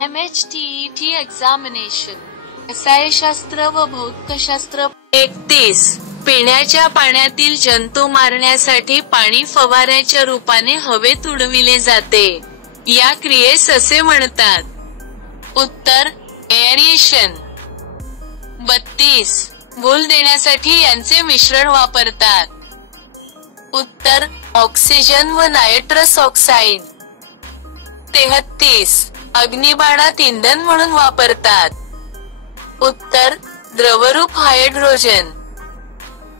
MHTET examination रसायनशास्त्र व भौतिकशास्त्र 31 पिण्याच्या पाण्यातील जंतू मारण्यासाठी पाणी फवाऱ्याच्या रूपाने हवेत उडविले जाते. या क्रियेस असे म्हणतात. उत्तर एअरेशन. 32 भूल देण्यासाठी यांचे मिश्रण वापरतात. उत्तर ऑक्सिजन व नायट्रस ऑक्साईड. 33 अग्निबाणात इंधन म्हणून वापरतात. उत्तर द्रवरूप हायड्रोजन.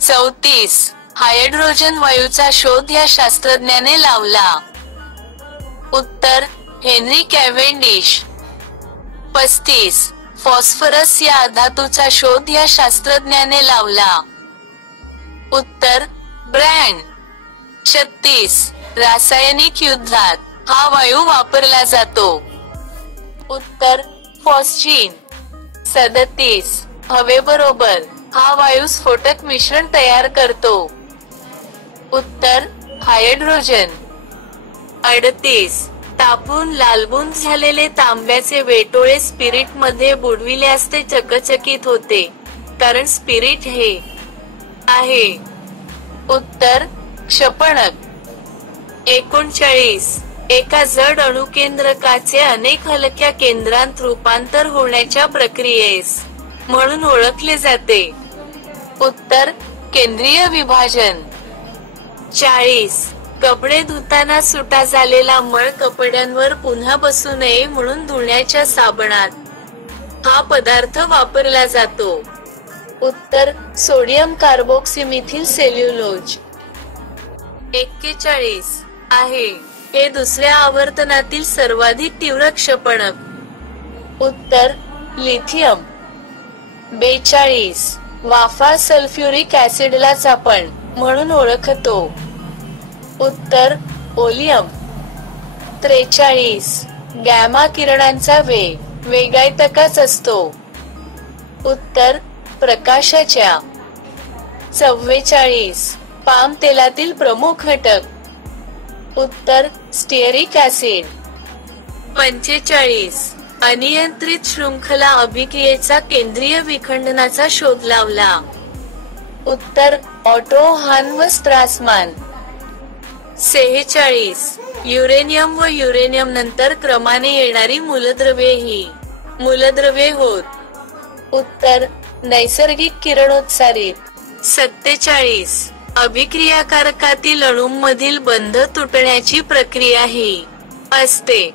34 हायड्रोजन वायूचा शोध या शास्त्रज्ञाने लावला. उत्तर हेनरी कॅव्हेंडिश. 35 फॉस्फरस या धातूचा शोध या शास्त्रज्ञाने लावला. उत्तर ब्रँड. 36 रासायनिक युद्धात हा वायू वापरला जातो. उत्तर फॉस्जीन. 37 हवेबरोबर हा वायू स्फोटक मिश्रण तयार करतो. उत्तर हायड्रोजन. 38 तापून लालबुंद झालेले तांब्याचे वेटोळे स्पिरिट मध्ये बुडविल्यास ते चकचकीत होते, कारण स्पिरिट हे आहे. उत्तर क्षपणक. 39 एका जड अणुकेंद्रकाचे अनेक हलक्या केंद्रांत रूपांतर होण्याच्या प्रक्रियेस म्हणून ओळखले जाते. उत्तर केंद्रीय विभाजन. 40 कपडे धुताना सुटा झालेला मळ कपड्यांवर पुन्हा बसू नये म्हणून धुण्याच्या साबणात हा पदार्थ वापरला जातो. उत्तर सोडियम कार्बोक्सिमिथिल सेल्युलोज. 41 आहे हे दुसऱ्या आवर्तनातील सर्वाधिक तीव्र क्षपणक. उत्तर लिथियम. 42 वाफा सल्फ्युरिक ऍसिडलाच आपण म्हणून ओळखतो. उत्तर ओलियम. 43 गॅमा किरणांचा वेग वेगायतकाच असतो. उत्तर प्रकाशाच्या. 44 पाम तेलातील प्रमुख घटक. उत्तर स्टिअरिक ऍसिड. 45 अनियंत्रित शृंखला अभिक्रियेचा केंद्रीय विखंडनाचा शोध लावला. उत्तर ऑटो हान व स्ट्रासमान. 46 युरेनियम व युरेनियम नंतर क्रमाने येणारी मूलद्रव्ये ही मूलद्रव्ये होत. उत्तर नैसर्गिक किरणोत्सारित. 47 अभिक्रियाकारकातील अणूंमधील बंध तुटण्याची प्रक्रिया ही असते.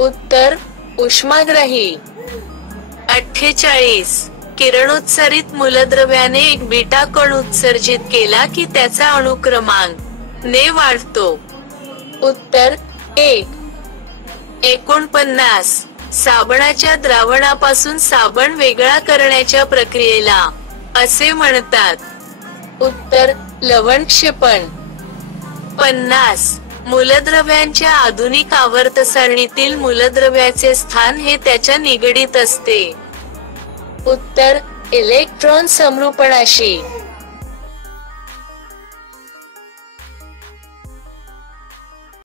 उत्तर उष्माग्रही. 48 किरणोत्सारित मूलद्रव्याने एक बीटा कण उत्सर्जित केला की त्याचा अणुक्रमांक ने वाढतो. उत्तर 1. 49 साबणाच्या द्रावणापासून साबण वेगळा करण्याच्या प्रक्रियेला असे म्हणतात. उत्तर लवणक्षेपण. 50 मूलद्रव्यांच्या आधुनिक आवर्त सारणीतील मूलद्रव्याचे स्थान हे त्याच्या निगडीत असते. उत्तर इलेक्ट्रॉन समरूपणाशी.